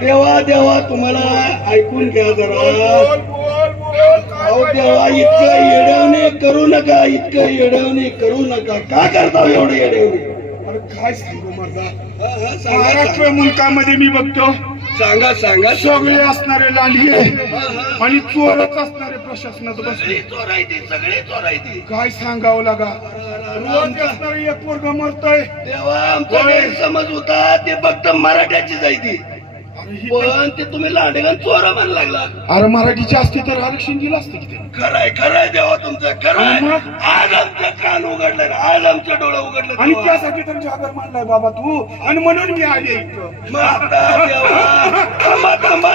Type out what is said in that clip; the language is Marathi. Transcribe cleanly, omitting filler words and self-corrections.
देवा देवा तुम्हाला ऐकून घ्या जरा. अहो देवा, इतकं येडवणे करू नका, इतकं येडवणे करू नका. का करता एवढं येडवणे? अरे काय सांगू मर्दा, सांगा महाराष्ट्र मुलकामध्ये मी बघतो सांगा सांगा. सगळे असणारे लांडगे आणि चोरच असणारे प्रशासनात बसले. चोरायती सगळे चोरायती. काय सांगावं लागा, रोज असणारे एक पोरग मरतोय. देवा, आमचा गैरसमज होता ते फक्त मराठ्याची जायती, पण ते तुम्ही लांडगा चोरा म्हणायला लागला. अरे मराठीची असते तर आरक्षण दिलं असतं की. खरंय खरंय देवा तुमचं खरंय. आज आमचं कान उघडलं, आज आमचं डोळं उघडलं आणि त्यासाठी तर जागर मानलाय बाबा तू, आणि म्हणून मी आले इथं. मग आता देवा थांबा थांबा